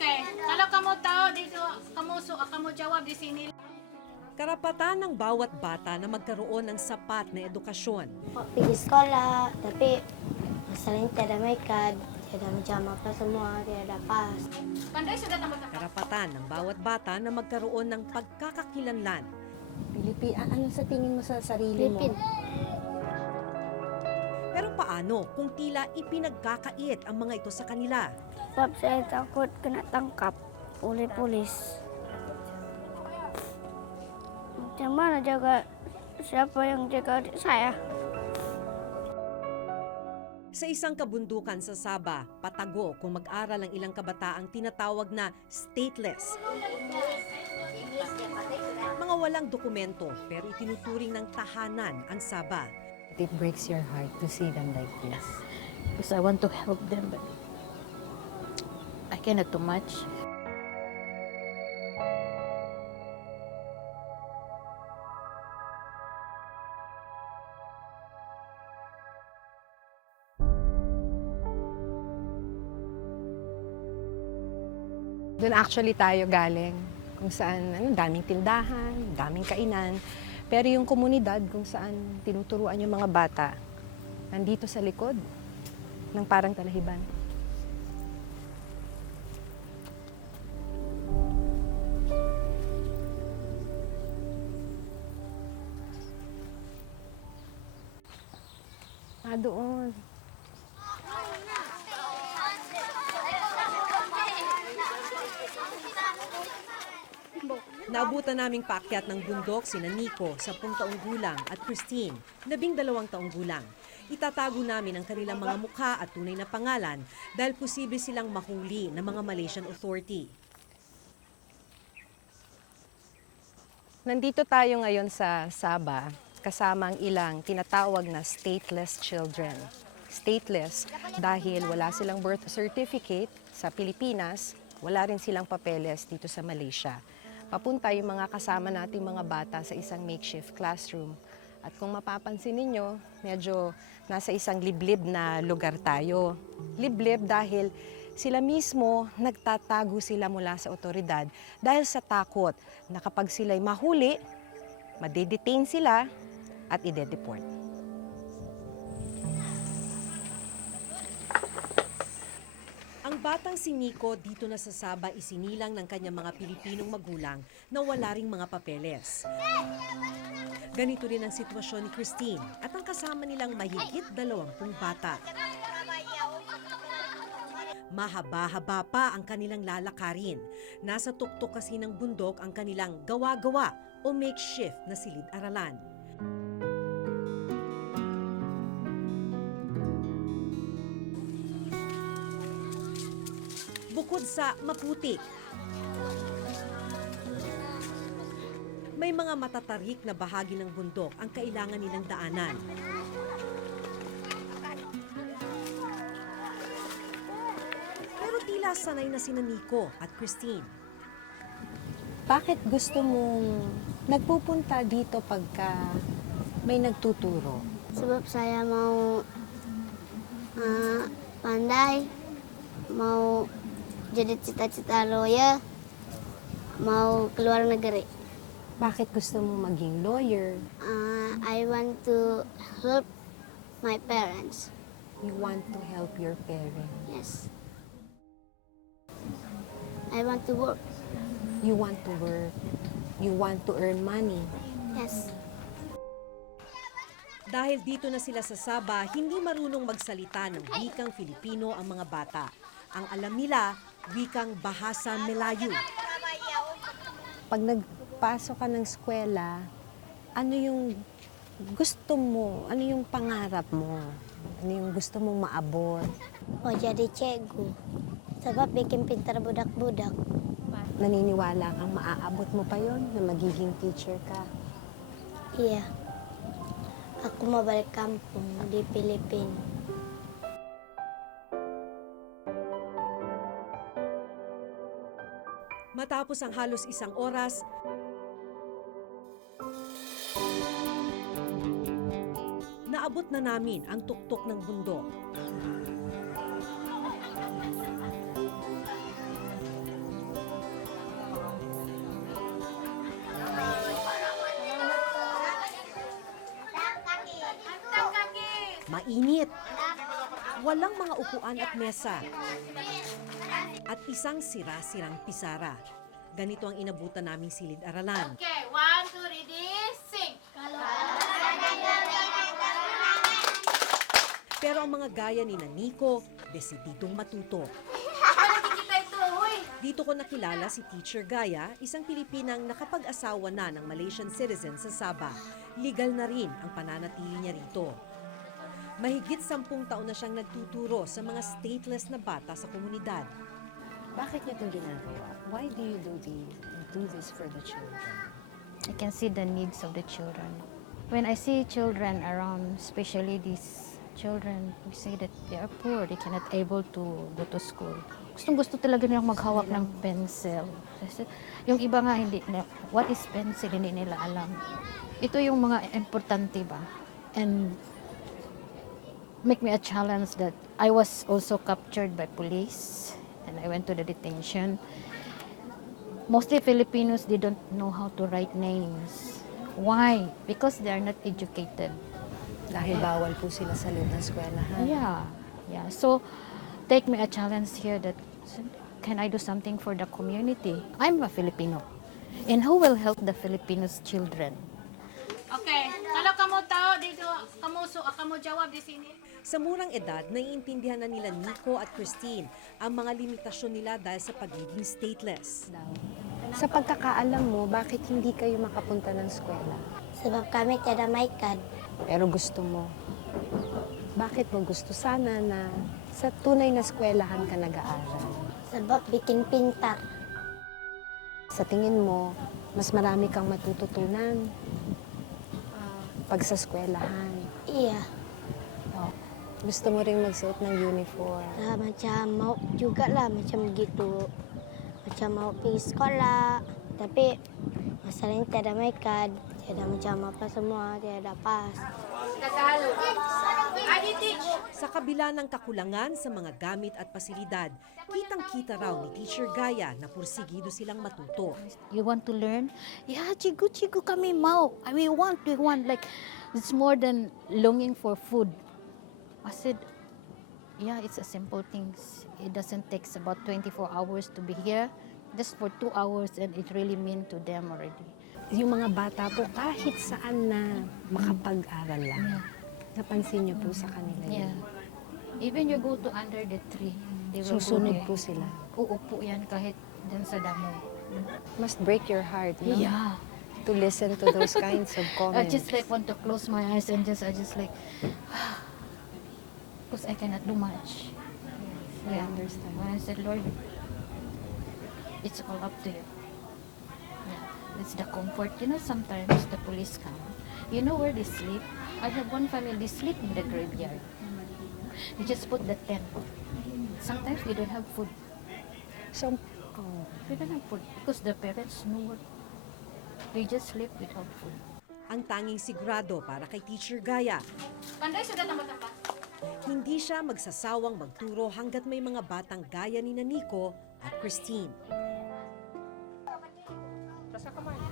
kay. Kalau kamu tahu dito, kamu jawab di sini. Karapatan ng bawat bata na magkaroon ng sapat na edukasyon. Pergi sekolah, tapi masalahnya tiada makeup, tiada menjama apa semua, tiada pas. Pandai sudah tambah. Karapatan ng bawat bata na magkaroon ng pagkakakilanlan. Ano sa tingin mo sa sarili mo? Filipin. Pero paano kung tila ipinagkakait ang mga ito sa kanila? Sebab saya takut kena tangkap oleh polis. Macam mana jaga siapa yang jaga adik saya? Sa isang kabundukan sa Sabah, patago kung mag-aral ang ilang kabataang tinatawag na stateless. Mga walang dokumento pero itinuturing ng tahanan ang Sabah. It breaks your heart to see them like this. Because I want to help them, but I cannot do much. Doon actually tayo galing, kung saan daming tindahan, daming kainan. Pero yung komunidad kung saan tinuturuan yung mga bata, nandito sa likod ng parang talahiban. Doon. Naabutan naming paakyat ng bundok sina Nico, 10 taong gulang, at Christine, 12 taong gulang. Itatago namin ang kanilang mga mukha at tunay na pangalan dahil posible silang mahuli ng mga Malaysian authority. Nandito tayo ngayon sa Sabah, kasama ang ilang tinatawag na stateless children. Stateless dahil wala silang birth certificate sa Pilipinas, wala rin silang papeles dito sa Malaysia. Papunta yung mga kasama nating mga bata sa isang makeshift classroom. At kung mapapansin ninyo, medyo nasa isang liblib na lugar tayo. Liblib dahil sila mismo nagtatago sila mula sa otoridad dahil sa takot na kapag sila'y mahuli, madedetain sila at ide-deport. Ang batang si Nico dito na sa Sabah isinilang ng kanyang mga Pilipinong magulang na wala ring mga papeles. Ganito rin ang sitwasyon ni Christine at ang kasama nilang mahigit 20 bata. Mahaba-haba pa ang kanilang lalakarin. Nasa tuktok kasi ng bundok ang kanilang gawa-gawa o makeshift na silid-aralan. Bukod sa maputik, may mga matatarik na bahagi ng bundok ang kailangan nilang daanan. Pero tila sanay na sina Nico at Christine. Bakit gusto mong nagpupunta dito pagka may nagtuturo? Sebab saya mau pandai, mau jadi cita-cita lawyer, mau keluar negeri. Bakit gusto mong maging lawyer? I want to help my parents. You want to help your parents. Yes. I want to work. You want to work. You want to earn money. Yes. Dahil dito na sila sa Sabah, hindi marunong magsalita ng wikang Filipino ang mga bata. Ang alam nila, wikang Bahasa Melayu. Pag nagpasok ka ng eskwela, ano yung gusto mo? Ano yung pangarap mo? Ano yung gusto mong maabot? Mau jadi cikgu. Sebab bikin pintar budak-budak. Naniniwala kang maaabot mo pa yon na magiging teacher ka? Iya. Aku mau balik kampung di Filipina. Matapos ang halos 1 oras, naabot na namin ang tuktok ng bundok. Walang mga upuan at mesa. At isang sira-sirang pisara. Ganito ang inabutan naming silid-aralan. Okay, 1, 2, ready, sing! Pero ang mga gaya ni Nico, desididong matuto. Kita ito, huy! Dito ko nakilala si Teacher Gaya, isang Pilipinang nakapag-asawa na ng Malaysian citizen sa Sabah. Legal na rin ang pananatili niya rito. Mahigit 10 taon na siyang nagtuturo sa mga stateless na bata sa komunidad. Bakit niyo itong ginagawa? Why do you do this for the children? I can see the needs of the children. When I see children around, especially these children, we say that they are poor, they cannot able to go to school. Gustong-gusto talaga nilang maghawak ng pencil. Kasi yung iba nga, hindi, what is pencil, hindi nila alam. Ito yung mga importante ba? And make me a challenge that I was also captured by police and I went to the detention. Mostly Filipinos, they don't know how to write names. Why? Because they are not educated. Dahil bawal po sila sa loob ng eskwelahan. Yeah. So, take me a challenge here that can I do something for the community? I'm a Filipino. And who will help the Filipinos children? Okay, kalau kamu tahu dito, kamu jawab di sini. Sa murang edad, naiintindihan na nila Nico at Christine ang mga limitasyon nila dahil sa pagiging stateless. Sa pagkakaalam mo, bakit hindi kayo makapunta ng eskwela? Sebab kami tiada may kad. Pero gusto mo. Bakit mo gusto sana na sa tunay na eskwelahan ka nag-aaral? Sebab bikin pintar. Sa tingin mo, mas marami kang matututunan pag sa eskwelahan. Iya. Gusto mo rin magsuot ng uniform. Macam mau juga lah macam gitu. Macam mau pergi sekolah. Tapi masalahnya tiada may kad. Tiada macam apa semua. Tiada pas. Tagalog. Adi teach. Sa kabila ng kakulangan sa mga gamit at pasilidad, kitang-kita raw ni Teacher Gaya na pursigido silang matuto. You want to learn? Yeah, chigu kami mau. We want. Like, it's more than longing for food. I said, yeah, it's a simple things. It doesn't take about 24 hours to be here. Just for 2 hours and it really mean to them already. Yung mga bata po, kahit saan na makapag-aral lang. Yeah. Napansin niyo po sa kanila Yeah. yun. Even you go to under the tree, they will Susunod go po there. sila. Uupo yan kahit dyan sa damo. Must break your heart, no? Yeah. To listen to those kinds of I comments. just like want to close my eyes and I just like, because I cannot do much. I understand. When I said, Lord, it's all up to you. Yeah. It's the comfort. You know, sometimes the police come. You know where they sleep? I have one family, they sleep in the graveyard. They just put the tent. Sometimes we don't have food. So, We don't have food because the parents know what. They just sleep without food. Ang tanging sigurado para kay Teacher Gaya, Panday sudah tambah-tambah. hindi siya magsasawang magturo hanggat may mga batang gaya ni Nico at Christine.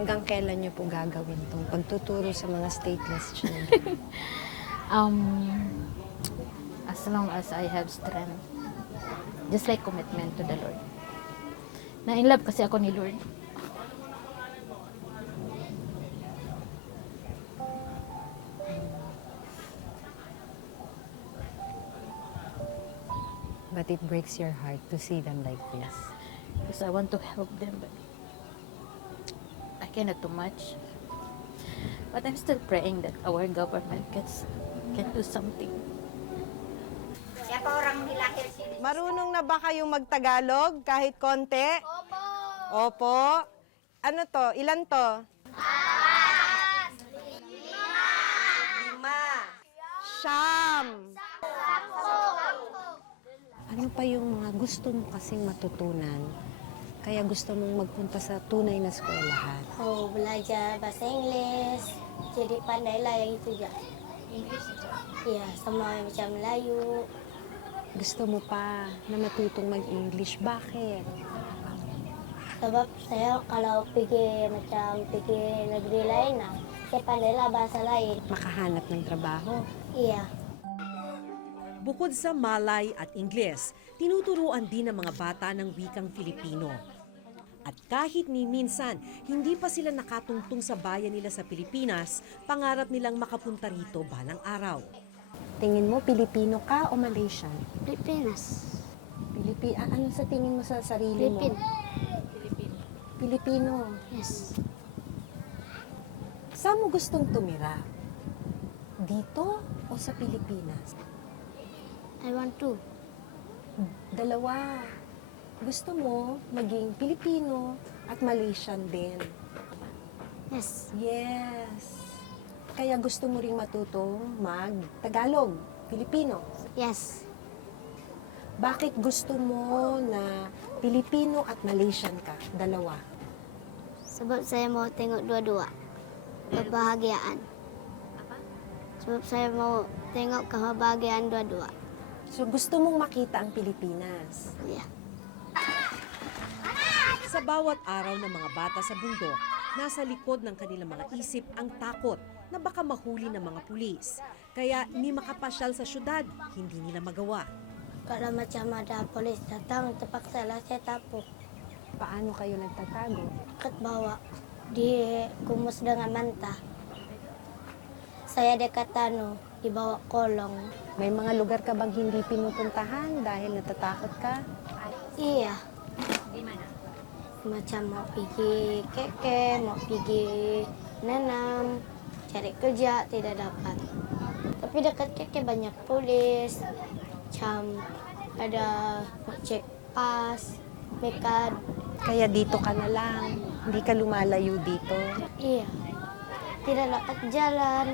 hanggang kailan niyo po gagawin itong pagtuturo sa mga stateless children? As long as I have strength. Just like commitment to the Lord. Na in love kasi ako ni Lord. But it breaks your heart to see them like this. Because I want to help them, but I cannot do much. But I'm still praying that our government can do something. Marunong na ba kayong magtagalog kahit konti? Opo. Opo. Ano to? Ilan to? 5. 5. Siyam. Ano pa yung mga gusto mo kasing matutunan? Kaya gusto mong magpunta sa tunay na eskwelahan? Oh, belajar bahasa Inggeris. Jadi pandailah yang itu je. Iya, sama macam Melayu. Gusto mo pa na matutong mag-English. Bakit? Sebab saya kalau pergi negeri lain lah, saya pandailah bahasa lain. Makahanap ng trabaho. Iya. Bukod sa Malay at Ingles, tinuturuan din ng mga bata ng wikang Filipino. At kahit ni minsan, hindi pa sila nakatungtong sa bayan nila sa Pilipinas, pangarap nilang makapunta rito balang araw. Tingin mo, Pilipino ka o Malaysian? Pilipinas. Ano sa tingin mo sa sarili mo? Pilipino. Yes. Saan mo gustong tumira? Dito o sa Pilipinas? I want to. Dalawa. Gusto mo maging Pilipino at Malaysian din. Yes. Yes. Kaya gusto mo ring matutong mag-Tagalog, Filipino. Yes. Bakit gusto mo na Pilipino at Malaysian ka? Dalawa. Sebab saya mau tengok dua-dua. Kebahagiaan. Sebab saya mau tengok kebahagiaan dua-dua. So gusto mong makita ang Pilipinas. Ya. Sa bawat araw ng mga bata sa bundok, nasa likod ng kanilang mga isip ang takot na baka mahuli ng mga pulis. Kaya ni makapasyal sa syudad, hindi nila magawa. Kalau macam ada polis datang, terpaksa lah saya tapuk. Paano kayo nagtatago? Dekat bawah, dikumus dengan mantah. Saya dekat dibawa kolong. May mga lugar ka bang hindi pinupuntahan dahil natatakot ka? Iya. Macam mau pergi keke, mau pergi nanam, cari kerja tidak dapat. Tapi dekat keke banyak polis, macam ada mau cek pas, mekad. Kaya dito ka na lang. Hindi ka lumalayo dito. Iya, tidak dapat jalan.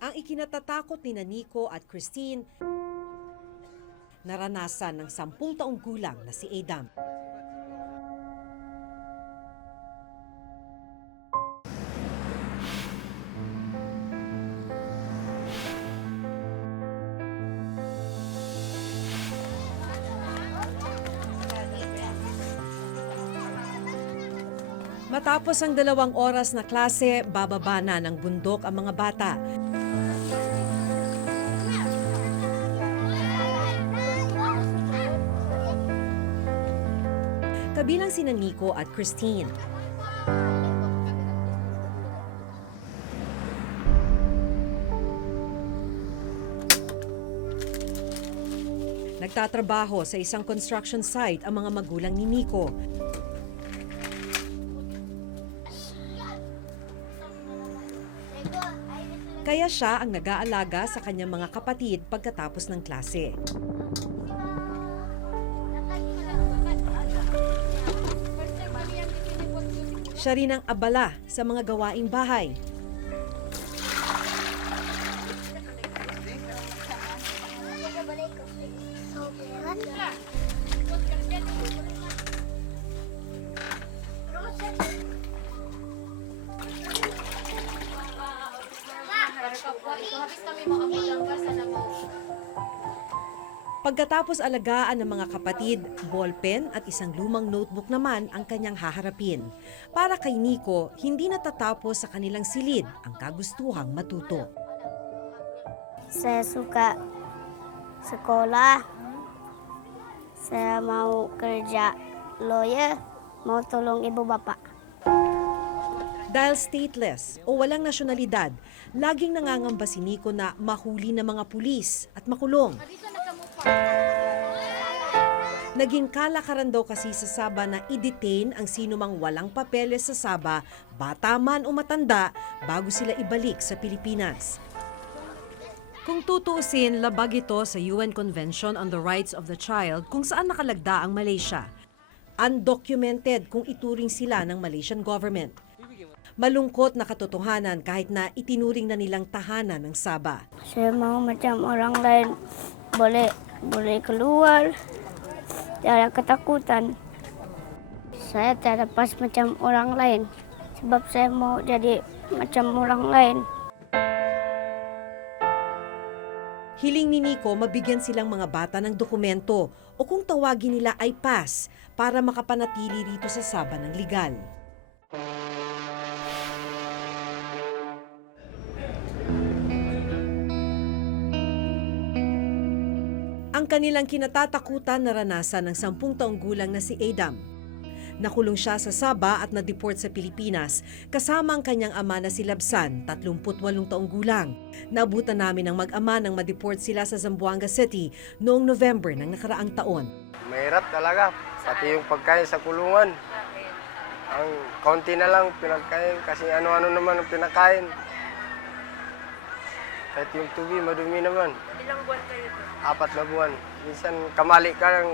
Ang ikinatatakot ni Nico at Christine, naranasan ng 10 taong gulang na si Adam. Matapos ang 2 oras na klase, bababa na ng bundok ang mga bata. Kabilang sina Nico at Christine. Nagtatrabaho sa isang construction site ang mga magulang ni Nico. Kaya siya ang nag-aalaga sa kanyang mga kapatid pagkatapos ng klase. Siya rin ang abala sa mga gawaing bahay. Pagkatapos alagaan ng mga kapatid, ballpen at isang lumang notebook naman ang kanyang haharapin. Para kay Nico, hindi natatapos sa kanilang silid ang kagustuhang matuto. Saya suka sekolah. Saya mau kerja lawyer, mau tolong ibu bapak. Dahil stateless o walang nasyonalidad, laging nangangamba si Nico na mahuli ng mga pulis at makulong. Naging kalakaran daw kasi sa Sabah na i-detain ang sinumang walang papeles sa Sabah, bata man o matanda, bago sila ibalik sa Pilipinas. Kung tutuusin, labag ito sa UN Convention on the Rights of the Child kung saan nakalagda ang Malaysia. Undocumented kung ituring sila ng Malaysian government. Malungkot na katotohanan kahit na itinuring na nilang tahanan ng Sabah. Saya mau macam orang lain, boleh keluar, tiada ketakutan. Saya tiada pas macam orang lain, sebab saya mau jadi macam orang lain. Hiling ni Nico mabigyan silang mga bata ng dokumento o kung tawagin nila ay pass para makapanatili rito sa Sabah ng legal. Ang kanilang kinatatakutan naranasan ng 10 taong gulang na si Adam. Nakulong siya sa Sabah at na-deport sa Pilipinas kasama ang kanyang ama na si Labsan, 38 taong gulang. Naabutan namin ang mag-ama nang ma-deport sila sa Zamboanga City noong November ng nakaraang taon. Mahirap talaga, pati yung pagkain sa kulungan. Ang kaunti na lang pinagkain kasi ano-ano naman ang pinakain. Kahit yung tubig, madumi naman. Ilang buwan kayo doon? 4 na buwan. Minsan kamali ka lang,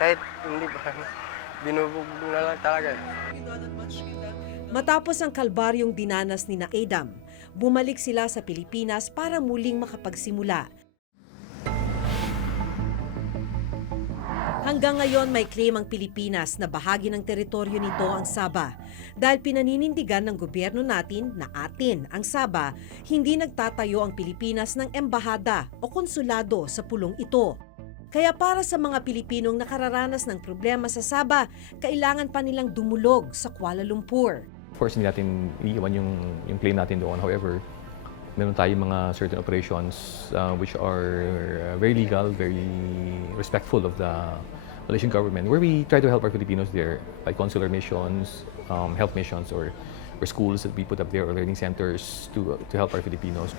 kahit hindi pa, binubugbog na lang talaga. Matapos ang kalbaryong dinanas ni na Adam, bumalik sila sa Pilipinas para muling makapagsimula. Hanggang ngayon may claim ang Pilipinas na bahagi ng teritoryo nito ang Sabah. Dahil pinaninindigan ng gobyerno natin na atin ang Sabah, hindi nagtatayo ang Pilipinas ng embahada o konsulado sa pulong ito. Kaya para sa mga Pilipinong nakararanas ng problema sa Sabah, kailangan pa nilang dumulog sa Kuala Lumpur. Of course, hindi natin iiwan yung claim natin doon. However, meron tayong mga certain operations which are very legal, very respectful of the Malaysian government, where we try to help our Filipinos there by consular missions, health missions, or schools that we put up there, or learning centers to help our Filipinos.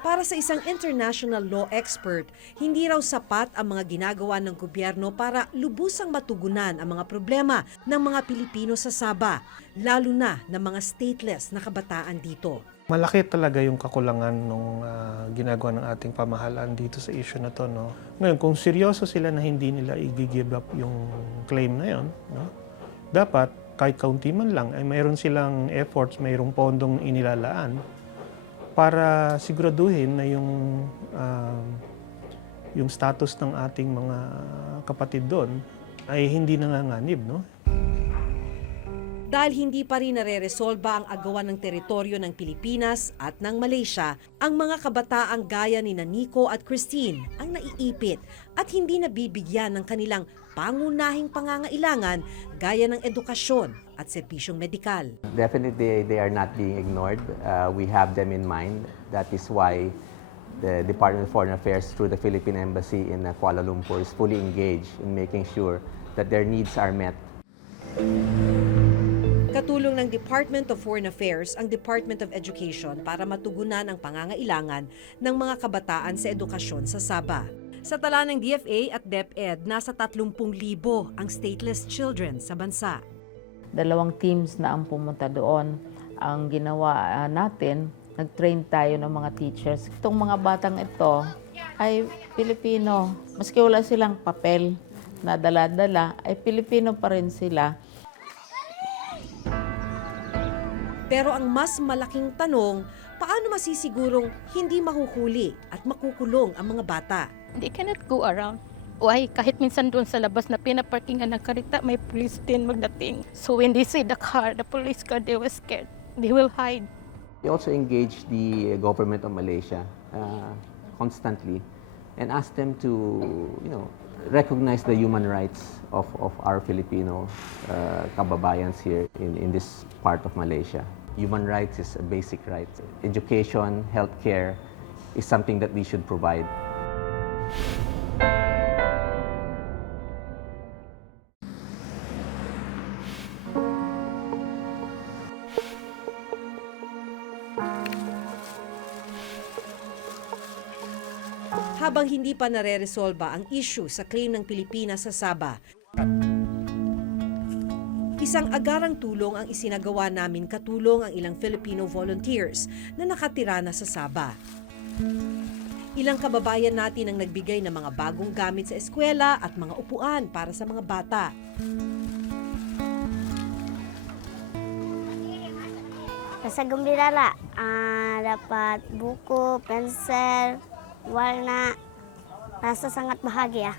Para sa isang international law expert, hindi raw sapat ang mga ginagawa ng gobyerno para lubusang matugunan ang mga problema ng mga Pilipino sa Sabah, lalo na ng mga stateless na kabataan dito. Malaki talaga yung kakulangan ng ginagawa ng ating pamahalaan dito sa issue na to. No? Ngayon, kung seryoso sila na hindi nila i-give up yung claim na yon, no? Dapat kahit kaunti man lang, ay mayroon silang efforts, mayroong pondong inilalaan para siguraduhin na yung status ng ating mga kapatid doon ay hindi nanganganib, no? Dahil hindi pa rin nare-resolba ang agawan ng teritoryo ng Pilipinas at ng Malaysia, ang mga kabataang gaya ni Nico at Christine ang naiipit at hindi nabibigyan ng kanilang pangunahing pangangailangan gaya ng edukasyon at serbisyong medikal. Definitely, they are not being ignored. We have them in mind. That is why the Department of Foreign Affairs through the Philippine Embassy in Kuala Lumpur is fully engaged in making sure that their needs are met. Katulong ng Department of Foreign Affairs ang Department of Education para matugunan ang pangangailangan ng mga kabataan sa edukasyon sa Sabah. Sa tala ng DFA at DepEd, nasa 30,000 ang stateless children sa bansa. 2 teams na ang pumunta doon. Ang ginawa natin, nag-train tayo ng mga teachers. Itong mga batang ito ay Pilipino. Maski wala silang papel na dala-dala, ay Pilipino pa rin sila. Pero ang mas malaking tanong, paano masisigurong hindi mahuhuli at makukulong ang mga bata? They cannot go around. Why? Kahit minsan doon sa labas na pinaparkingan ng karita, may police din magdating. So when they see the car, the police car, they were scared. They will hide. We also engage the government of Malaysia constantly and ask them to, recognize the human rights of our Filipino kababayans here in this part of Malaysia. Human rights is a basic right. Education, healthcare is something that we should provide. Habang hindi pa nare-resolba ang issue sa claim ng Pilipinas sa Sabah, isang agarang tulong ang isinagawa namin katulong ang ilang Filipino volunteers na nakatira na sa Sabah. Ilang kababayan natin ang nagbigay ng mga bagong gamit sa eskwela at mga upuan para sa mga bata. Sa Gumbirala, dapat buku, pensel, warna. Rasa sangat bahagia.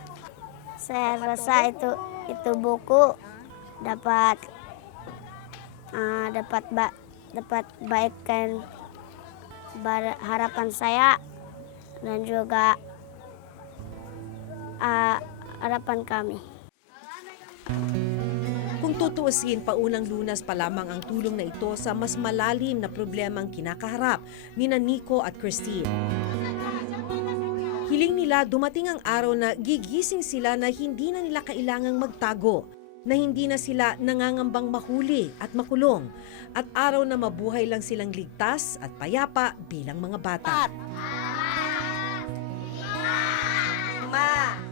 Saya rasa itu buku dapat baikkan harapan saya dan juga harapan kami. Kung tutuusin, paunang Lunas pa lamang ang tulong na ito sa mas malalim na problemang kinakaharap ni Nico at Christine. Hiling nila dumating ang araw na gigising sila na hindi na nila kailangang magtago, na hindi na sila nangangambang mahuli at makulong, at araw na mabuhay lang silang ligtas at payapa bilang mga bata.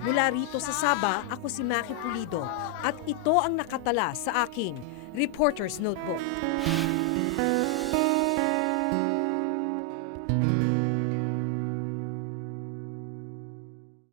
Mula rito sa Sabah, ako si Maki Pulido at ito ang nakatala sa aking Reporter's Notebook.